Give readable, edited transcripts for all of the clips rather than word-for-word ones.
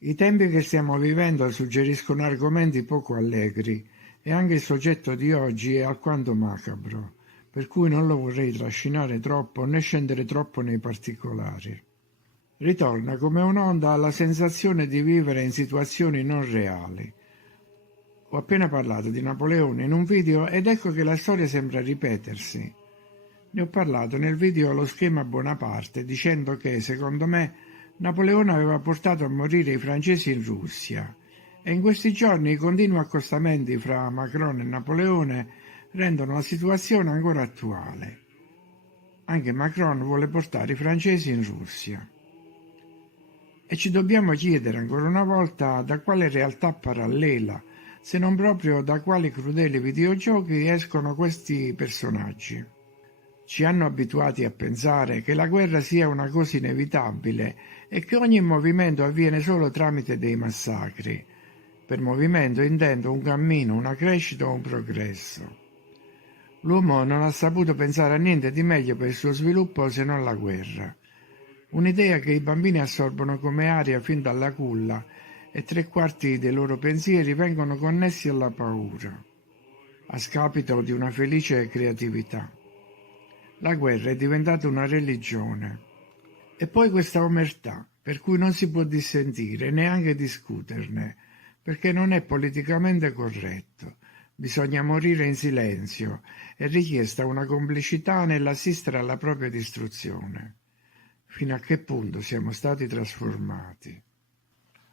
I tempi che stiamo vivendo suggeriscono argomenti poco allegri e anche il soggetto di oggi è alquanto macabro, per cui non lo vorrei trascinare troppo né scendere troppo nei particolari. Ritorna come un'onda alla sensazione di vivere in situazioni non reali. Ho appena parlato di Napoleone in un video ed ecco che la storia sembra ripetersi. Ne ho parlato nel video Lo schema Bonaparte, dicendo che, secondo me, Napoleone aveva portato a morire i francesi in Russia e in questi giorni i continui accostamenti fra Macron e Napoleone rendono la situazione ancora attuale. Anche Macron vuole portare i francesi in Russia. E ci dobbiamo chiedere ancora una volta da quale realtà parallela, se non proprio da quali crudeli videogiochi escono questi personaggi. Ci hanno abituati a pensare che la guerra sia una cosa inevitabile e che ogni movimento avviene solo tramite dei massacri. Per movimento intendo un cammino, una crescita o un progresso. L'uomo non ha saputo pensare a niente di meglio per il suo sviluppo se non la guerra. Un'idea che i bambini assorbono come aria fin dalla culla e 3/4 dei loro pensieri vengono connessi alla paura, a scapito di una felice creatività. La guerra è diventata una religione. E poi questa omertà, per cui non si può dissentire, neanche discuterne, perché non è politicamente corretto. Bisogna morire in silenzio, è richiesta una complicità nell'assistere alla propria distruzione. Fino a che punto siamo stati trasformati?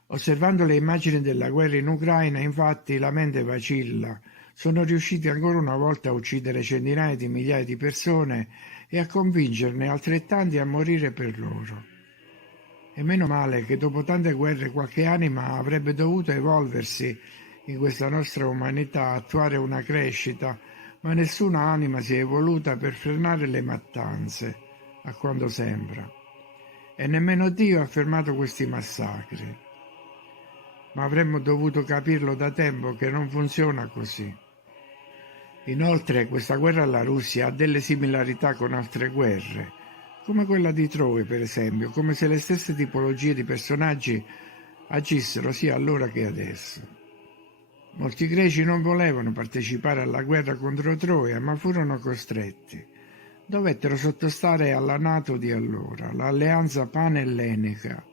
Osservando le immagini della guerra in Ucraina, infatti, la mente vacilla. Sono riusciti ancora una volta a uccidere centinaia di migliaia di persone e a convincerne altrettanti a morire per loro. E meno male che dopo tante guerre qualche anima avrebbe dovuto evolversi in questa nostra umanità, attuare una crescita, ma nessuna anima si è evoluta per frenare le mattanze, a quanto sembra. E nemmeno Dio ha fermato questi massacri. Ma avremmo dovuto capirlo da tempo che non funziona così. Inoltre, questa guerra alla Russia ha delle similarità con altre guerre, come quella di Troia, per esempio, come se le stesse tipologie di personaggi agissero sia allora che adesso. Molti greci non volevano partecipare alla guerra contro Troia, ma furono costretti. Dovettero sottostare alla NATO di allora, l'alleanza panellenica,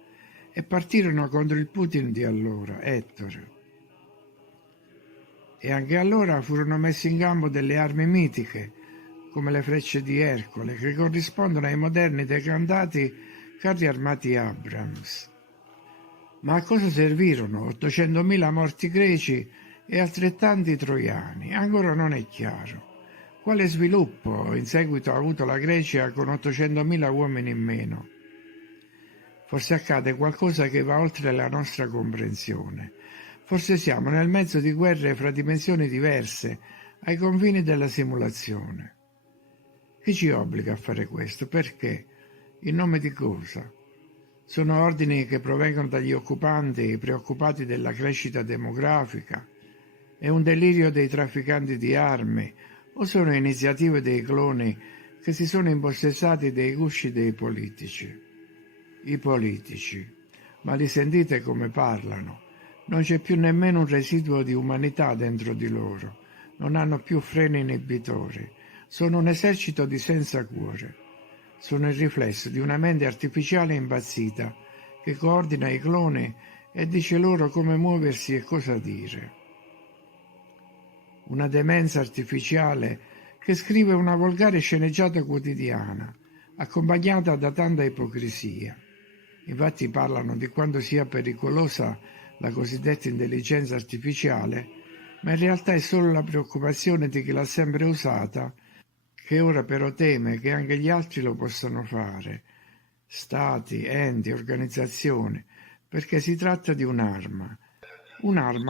e partirono contro il Putin di allora, Ettore. E anche allora furono messe in campo delle armi mitiche, come le frecce di Ercole, che corrispondono ai moderni decantati carri armati Abrams. Ma a cosa servirono 800.000 morti greci e altrettanti troiani? Ancora non è chiaro. Quale sviluppo in seguito ha avuto la Grecia con 800.000 uomini in meno? Forse accade qualcosa che va oltre la nostra comprensione. Forse siamo nel mezzo di guerre fra dimensioni diverse, ai confini della simulazione. Chi ci obbliga a fare questo? Perché? In nome di cosa? Sono ordini che provengono dagli occupanti preoccupati della crescita demografica? È un delirio dei trafficanti di armi? O sono iniziative dei cloni che si sono impossessati dei gusci dei politici? I politici, ma li sentite come parlano? Non c'è più nemmeno un residuo di umanità dentro di loro, non hanno più freni inibitori, sono un esercito di senza cuore, sono il riflesso di una mente artificiale impazzita che coordina i cloni e dice loro come muoversi e cosa dire. Una demenza artificiale che scrive una volgare sceneggiata quotidiana, accompagnata da tanta ipocrisia. Infatti parlano di quanto sia pericolosa la cosiddetta intelligenza artificiale, ma in realtà è solo la preoccupazione di chi l'ha sempre usata, che ora però teme che anche gli altri lo possano fare, stati, enti, organizzazioni, perché si tratta di un'arma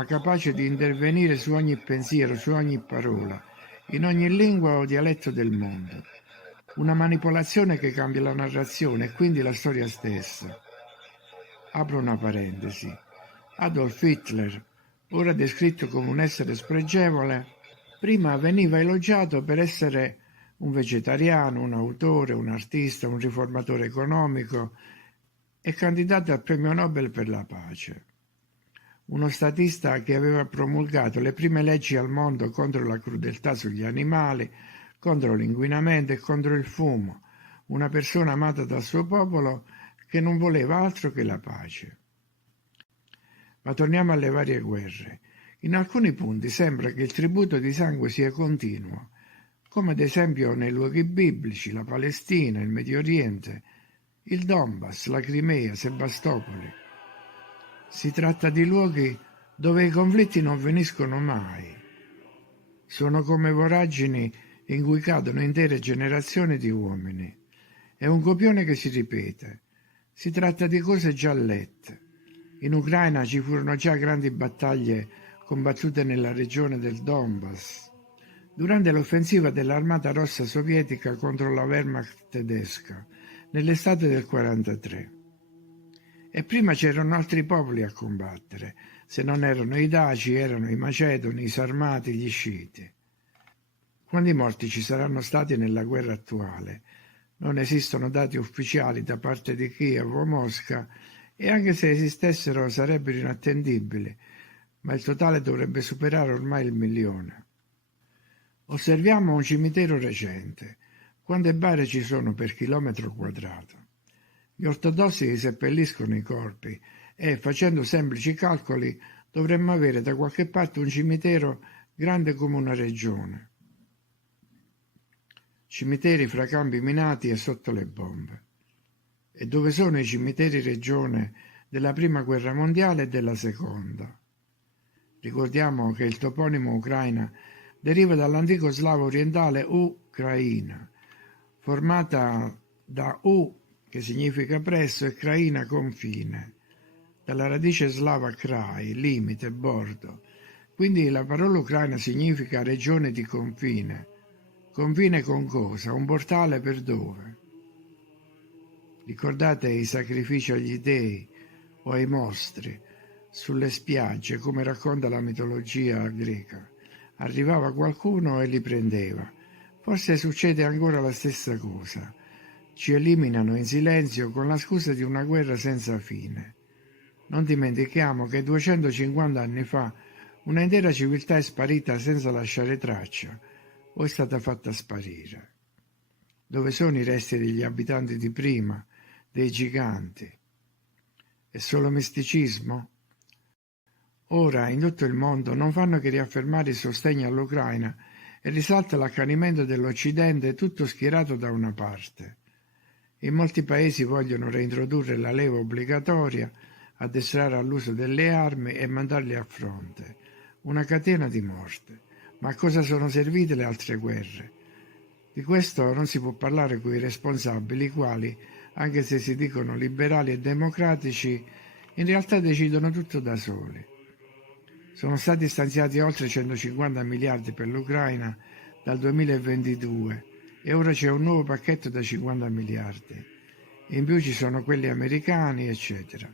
capace di intervenire su ogni pensiero, su ogni parola, in ogni lingua o dialetto del mondo. Una manipolazione che cambia la narrazione e quindi la storia stessa. Apro una parentesi. Adolf Hitler, ora descritto come un essere spregevole, prima veniva elogiato per essere un vegetariano, un autore, un artista, un riformatore economico e candidato al premio Nobel per la pace. uno statista che aveva promulgato le prime leggi al mondo contro la crudeltà sugli animali, contro l'inquinamento e contro il fumo, una persona amata dal suo popolo che non voleva altro che la pace. Ma torniamo alle varie guerre. In alcuni punti sembra che il tributo di sangue sia continuo, come ad esempio nei luoghi biblici, la Palestina, il Medio Oriente, il Donbass, la Crimea, Sebastopoli. Si tratta di luoghi dove i conflitti non finiscono mai. Sono come voragini in cui cadono intere generazioni di uomini. È un copione che si ripete. Si tratta di cose già lette. In Ucraina ci furono già grandi battaglie combattute nella regione del Donbass, durante l'offensiva dell'Armata Rossa sovietica contro la Wehrmacht tedesca, nell'estate del 1943. E prima c'erano altri popoli a combattere, se non erano i Daci, erano i Macedoni, i Sarmati, gli Sciiti. Quanti morti ci saranno stati nella guerra attuale? Non esistono dati ufficiali da parte di Kiev o Mosca, e anche se esistessero sarebbero inattendibili, ma il totale dovrebbe superare ormai il 1.000.000. Osserviamo un cimitero recente. Quante bare ci sono per chilometro quadrato? Gli ortodossi seppelliscono i corpi e, facendo semplici calcoli, dovremmo avere da qualche parte un cimitero grande come una regione. Cimiteri fra campi minati e sotto le bombe. E dove sono i cimiteri regione della Prima Guerra Mondiale e della Seconda? Ricordiamo che il toponimo Ucraina deriva dall'antico slavo orientale Ucraina, formata da U, che significa presso, e Kraina, confine, dalla radice slava krai, limite, bordo. Quindi la parola ucraina significa regione di confine. Confine con cosa? Un portale per dove? Ricordate i sacrifici agli dei o ai mostri sulle spiagge, come racconta la mitologia greca. Arrivava qualcuno e li prendeva. Forse succede ancora la stessa cosa. Ci eliminano in silenzio con la scusa di una guerra senza fine. Non dimentichiamo che 250 anni fa una intera civiltà è sparita senza lasciare traccia o è stata fatta sparire. Dove sono i resti degli abitanti di prima, dei giganti? È solo misticismo? Ora, in tutto il mondo, non fanno che riaffermare il sostegno all'Ucraina e risalta l'accanimento dell'Occidente tutto schierato da una parte. In molti paesi vogliono reintrodurre la leva obbligatoria, addestrare all'uso delle armi e mandarli a fronte. Una catena di morte. Ma a cosa sono servite le altre guerre? Di questo non si può parlare coi responsabili, i quali, anche se si dicono liberali e democratici, in realtà decidono tutto da soli. Sono stati stanziati oltre 150 miliardi per l'Ucraina dal 2022 e ora c'è un nuovo pacchetto da 50 miliardi. In più ci sono quelli americani, eccetera.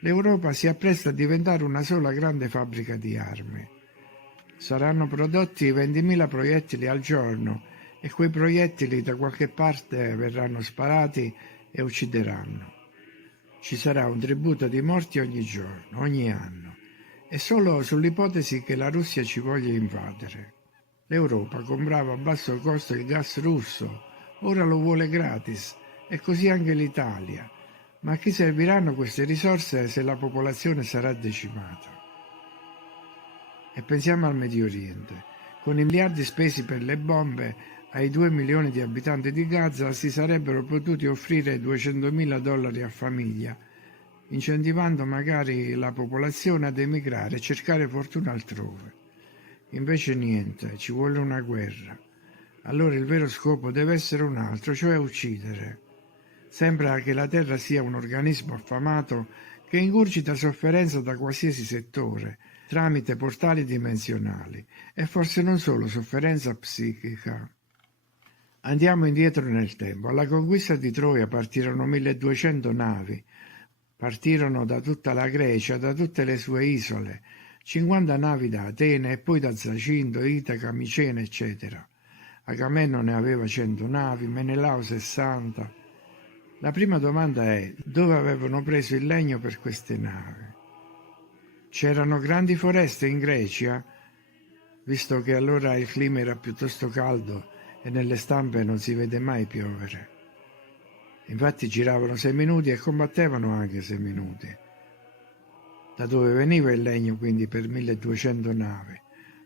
L'Europa si appresta a diventare una sola grande fabbrica di armi. Saranno prodotti 20.000 proiettili al giorno e quei proiettili da qualche parte verranno sparati e uccideranno. Ci sarà un tributo di morti ogni giorno, ogni anno, e solo sull'ipotesi che la Russia ci voglia invadere. L'Europa comprava a basso costo il gas russo, ora lo vuole gratis, e così anche l'Italia. Ma a chi serviranno queste risorse se la popolazione sarà decimata? E pensiamo al Medio Oriente. Con i miliardi spesi per le bombe, ai 2 milioni di abitanti di Gaza si sarebbero potuti offrire $200.000 a famiglia, incentivando magari la popolazione ad emigrare e cercare fortuna altrove. Invece niente, ci vuole una guerra. Allora il vero scopo deve essere un altro, cioè uccidere. Sembra che la Terra sia un organismo affamato che ingurgita sofferenza da qualsiasi settore, tramite portali dimensionali, e forse non solo sofferenza psichica. Andiamo indietro nel tempo. Alla conquista di Troia partirono 1200 navi. Partirono da tutta la Grecia, da tutte le sue isole, 50 navi da Atene e poi da Zacinto, Itaca, Micene, eccetera. Agamennone aveva 100 navi, Menelao 60. La prima domanda è: dove avevano preso il legno per queste navi? C'erano grandi foreste in Grecia, visto che allora il clima era piuttosto caldo e nelle stampe non si vede mai piovere. Infatti giravano 6 minuti e combattevano anche 6 minuti. Da dove veniva il legno quindi per 1200 navi?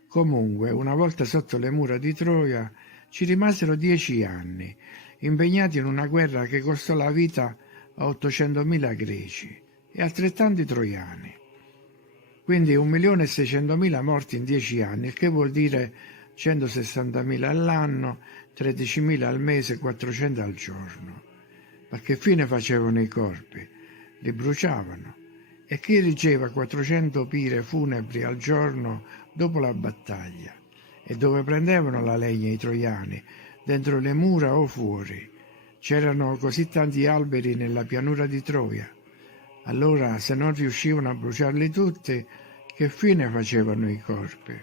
Comunque, una volta sotto le mura di Troia, ci rimasero 10 anni, impegnati in una guerra che costò la vita a 800.000 greci e altrettanti troiani. Quindi 1.600.000 morti in 10 anni, il che vuol dire 160.000 all'anno, 13.000 al mese, 400 al giorno. Ma che fine facevano i corpi? Li bruciavano. E chi erigeva 400 pire funebri al giorno dopo la battaglia? E dove prendevano la legna i troiani? Dentro le mura o fuori? C'erano così tanti alberi nella pianura di Troia. Allora, se non riuscivano a bruciarli tutti, che fine facevano i corpi?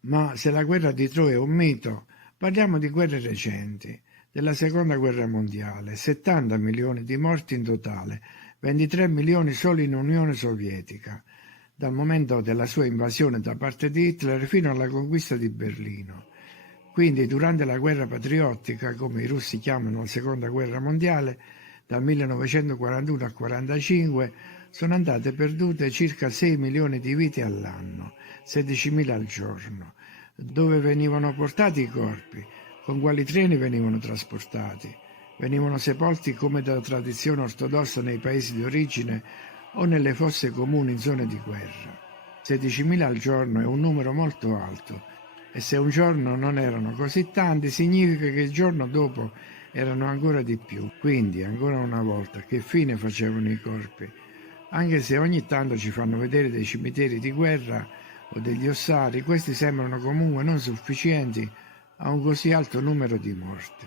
Ma se la guerra di Troia è un mito, parliamo di guerre recenti, della Seconda Guerra Mondiale, 70 milioni di morti in totale, 23 milioni solo in Unione Sovietica, dal momento della sua invasione da parte di Hitler fino alla conquista di Berlino. Quindi durante la guerra patriottica, come i russi chiamano la Seconda Guerra Mondiale, dal 1941 al 1945 sono andate perdute circa 6 milioni di vite all'anno, 16.000 al giorno. Dove venivano portati i corpi? Con quali treni venivano trasportati? Venivano sepolti come da tradizione ortodossa nei paesi di origine o nelle fosse comuni in zone di guerra. 16.000 al giorno è un numero molto alto e se un giorno non erano così tanti significa che il giorno dopo erano ancora di più. Quindi, ancora una volta, che fine facevano i corpi? Anche se ogni tanto ci fanno vedere dei cimiteri di guerra o degli ossari, questi sembrano comunque non sufficienti a un così alto numero di morti.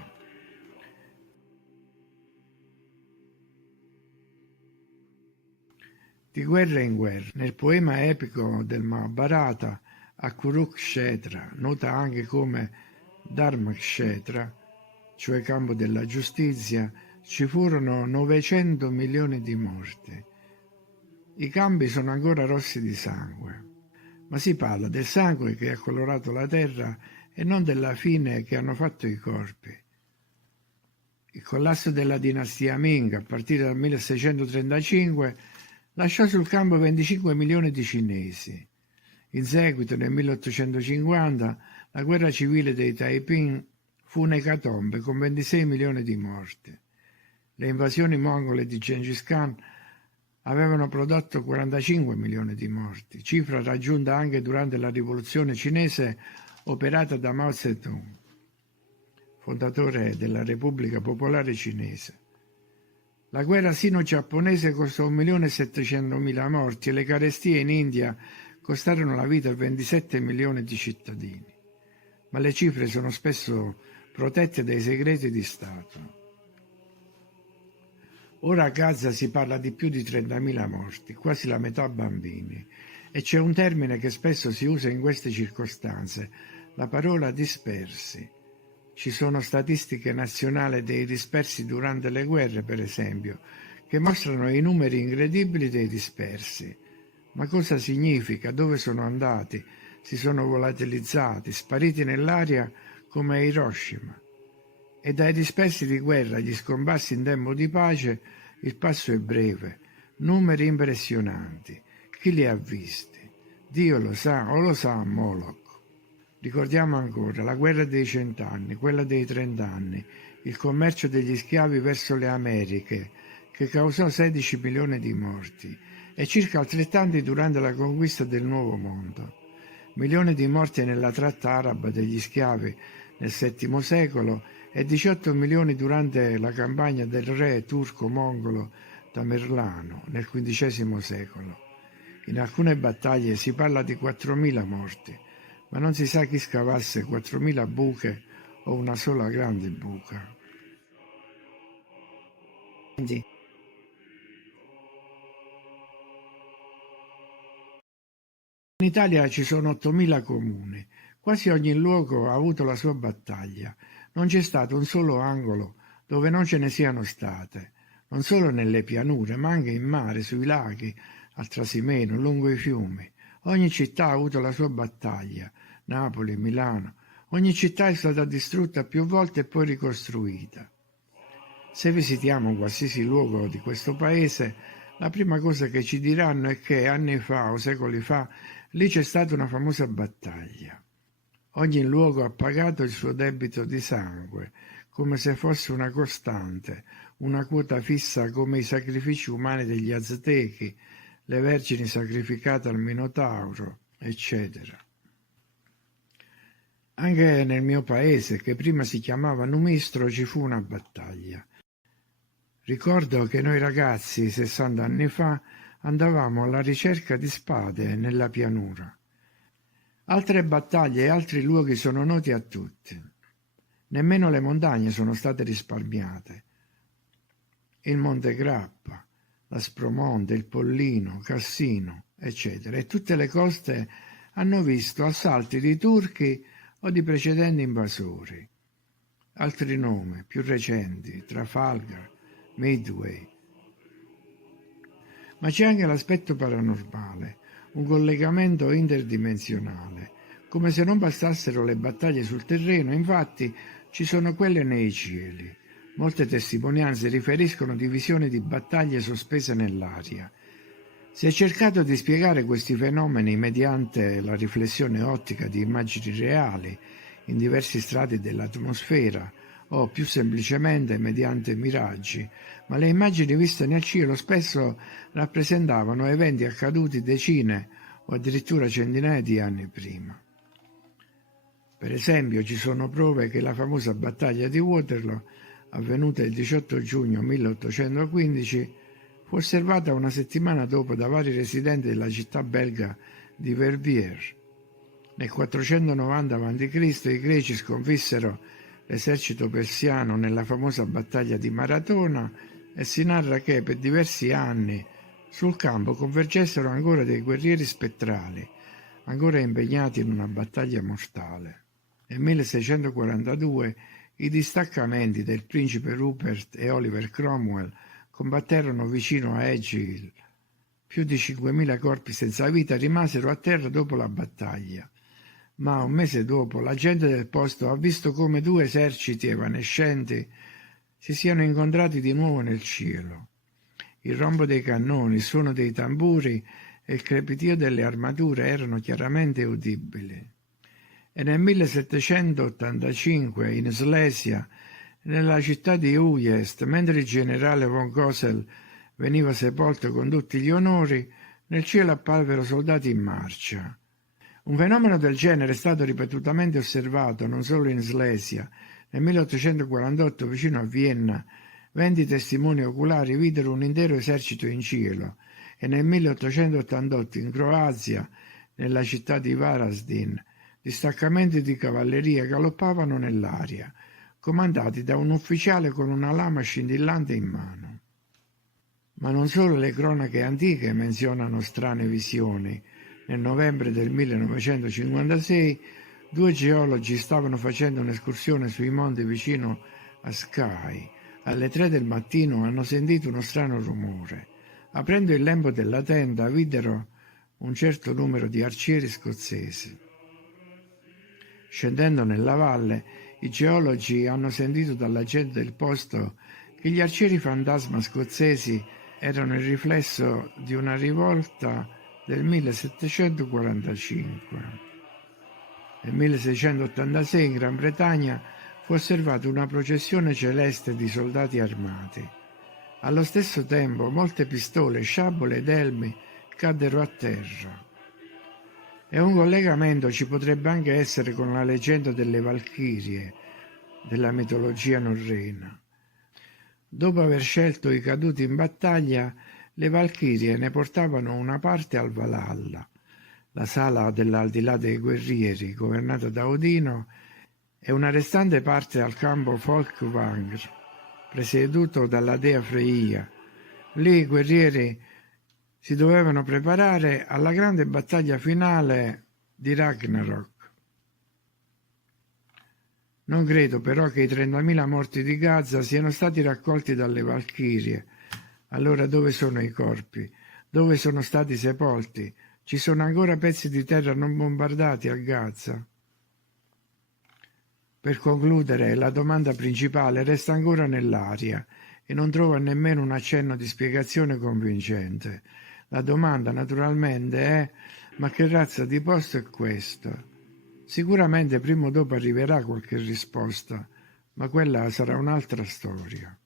Di guerra in guerra. Nel poema epico del Mahabharata, a Kurukshetra, nota anche come Dharmakshetra, cioè campo della giustizia, ci furono 900 milioni di morti. I campi sono ancora rossi di sangue, ma si parla del sangue che ha colorato la terra e non della fine che hanno fatto i corpi. Il collasso della dinastia Ming, a partire dal 1635, lasciò sul campo 25 milioni di cinesi. In seguito, nel 1850, la guerra civile dei Taiping fu un'ecatombe con 26 milioni di morti. Le invasioni mongole di Gengis Khan avevano prodotto 45 milioni di morti, cifra raggiunta anche durante la rivoluzione cinese operata da Mao Zedong, fondatore della Repubblica Popolare Cinese. La guerra sino-giapponese costò 1.700.000 morti e le carestie in India costarono la vita a 27 milioni di cittadini. Ma le cifre sono spesso protette dai segreti di Stato. Ora a Gaza si parla di più di 30.000 morti, quasi la metà bambini, e c'è un termine che spesso si usa in queste circostanze, la parola dispersi. Ci sono statistiche nazionali dei dispersi durante le guerre, per esempio, che mostrano i numeri incredibili dei dispersi. Ma cosa significa? Dove sono andati? Si sono volatilizzati, spariti nell'aria come a Hiroshima. E dai dispersi di guerra agli scomparsi in tempo di pace il passo è breve, numeri impressionanti. Chi li ha visti? Dio lo sa o lo sa Moloch. Ricordiamo ancora la guerra dei 100 anni, quella dei 30 anni, il commercio degli schiavi verso le Americhe, che causò 16 milioni di morti, e circa altrettanti durante la conquista del Nuovo Mondo. Milioni di morti nella tratta araba degli schiavi nel VII secolo e 18 milioni durante la campagna del re turco-mongolo Tamerlano nel XV secolo. In alcune battaglie si parla di 4.000 morti, ma non si sa chi scavasse 4.000 buche o una sola grande buca. In Italia ci sono 8.000 comuni, quasi ogni luogo ha avuto la sua battaglia, non c'è stato un solo angolo dove non ce ne siano state. non solo nelle pianure, ma anche in mare, sui laghi, al Trasimeno, lungo i fiumi. Ogni città ha avuto la sua battaglia, Napoli, Milano. Ogni città è stata distrutta più volte e poi ricostruita. Se visitiamo qualsiasi luogo di questo paese, la prima cosa che ci diranno è che anni fa o secoli fa lì c'è stata una famosa battaglia. Ogni luogo ha pagato il suo debito di sangue, come se fosse una costante, una quota fissa come i sacrifici umani degli Aztechi, le vergini sacrificate al Minotauro, eccetera. Anche nel mio paese, che prima si chiamava Numistro, ci fu una battaglia. Ricordo che noi ragazzi, 60 anni fa, andavamo alla ricerca di spade nella pianura. Altre battaglie e altri luoghi sono noti a tutti. Nemmeno le montagne sono state risparmiate. Il Monte Grappa, l'Aspromonte, il Pollino, Cassino, eccetera. E tutte le coste hanno visto assalti di turchi o di precedenti invasori. Altri nomi, più recenti, Trafalgar, Midway. Ma c'è anche l'aspetto paranormale, un collegamento interdimensionale. Come se non bastassero le battaglie sul terreno, infatti ci sono quelle nei cieli. Molte testimonianze riferiscono di visioni di battaglie sospese nell'aria. Si è cercato di spiegare questi fenomeni mediante la riflessione ottica di immagini reali in diversi strati dell'atmosfera o più semplicemente mediante miraggi, ma le immagini viste nel cielo spesso rappresentavano eventi accaduti decine o addirittura centinaia di anni prima. Per esempio, ci sono prove che la famosa battaglia di Waterloo, avvenuta il 18 giugno 1815, fu osservata una settimana dopo da vari residenti della città belga di Verviers. Nel 490 a.C. i greci sconfissero l'esercito persiano nella famosa battaglia di Maratona e si narra che per diversi anni sul campo convergessero ancora dei guerrieri spettrali, ancora impegnati in una battaglia mortale. Nel 1642 i distaccamenti del principe Rupert e Oliver Cromwell combatterono vicino a Edge Hill. Più di 5.000 corpi senza vita rimasero a terra dopo la battaglia, ma un mese dopo la gente del posto ha visto come due eserciti evanescenti si siano incontrati di nuovo nel cielo. Il rombo dei cannoni, il suono dei tamburi e il crepitio delle armature erano chiaramente udibili. E nel 1785 in Slesia, nella città di Újezd, mentre il generale von Gossel veniva sepolto con tutti gli onori, nel cielo apparvero soldati in marcia. Un fenomeno del genere è stato ripetutamente osservato non solo in Slesia. Nel 1848, vicino a Vienna, 20 testimoni oculari videro un intero esercito in cielo, e nel 1888 in Croazia, nella città di Varaždin, distaccamenti di cavalleria galoppavano nell'aria, comandati da un ufficiale con una lama scintillante in mano. Ma non solo le cronache antiche menzionano strane visioni. Nel novembre del 1956 due geologi stavano facendo un'escursione sui monti vicino a Skye. Alle 3 del mattino hanno sentito uno strano rumore. Aprendo il lembo della tenda videro un certo numero di arcieri scozzesi. Scendendo nella valle, i geologi hanno sentito dalla gente del posto che gli arcieri fantasma scozzesi erano il riflesso di una rivolta del 1745. Nel 1686 in Gran Bretagna fu osservata una processione celeste di soldati armati. Allo stesso tempo molte pistole, sciabole ed elmi caddero a terra. E un collegamento ci potrebbe anche essere con la leggenda delle Valchirie della mitologia norrena. Dopo aver scelto i caduti in battaglia, le Valchirie ne portavano una parte al Valhalla, la sala dell'aldilà dei guerrieri, governata da Odino, e una restante parte al campo Folkvangr, presieduto dalla dea Freyja. Lì i guerrieri si dovevano preparare alla grande battaglia finale di Ragnarok. Non credo però che i 30.000 morti di Gaza siano stati raccolti dalle Valchirie, Allora dove sono i corpi? Dove sono stati sepolti? Ci sono ancora pezzi di terra non bombardati a Gaza? Per concludere, la domanda principale resta ancora nell'aria e non trova nemmeno un accenno di spiegazione convincente. La domanda, naturalmente, è: ma che razza di posto è questo? Sicuramente prima o dopo arriverà qualche risposta, ma quella sarà un'altra storia.